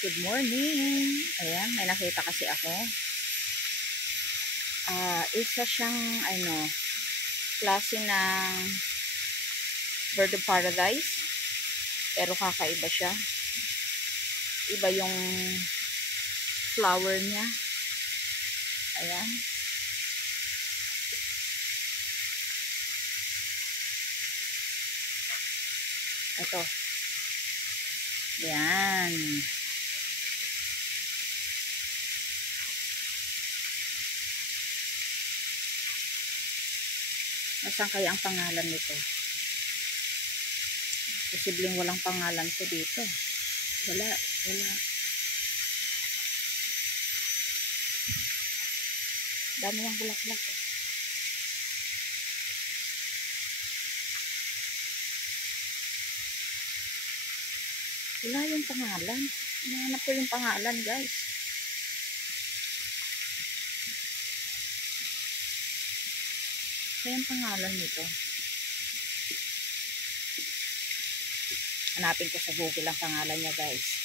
Good morning. Ayan, may nakita kasi ako. Isa siyang klase ng bird of paradise. Pero kakaiba siya. Iba yung flower niya. Ayan. Ito. Ayan. Nasaan kaya ang pangalan nito? Posibleng walang pangalan ko dito. Wala. Dami ng bulaklak. Wala yung pangalan. Hinahanap ko yung pangalan, guys. Kaya yung pangalan nito. Hanapin ko sa Google ang pangalan niya, guys.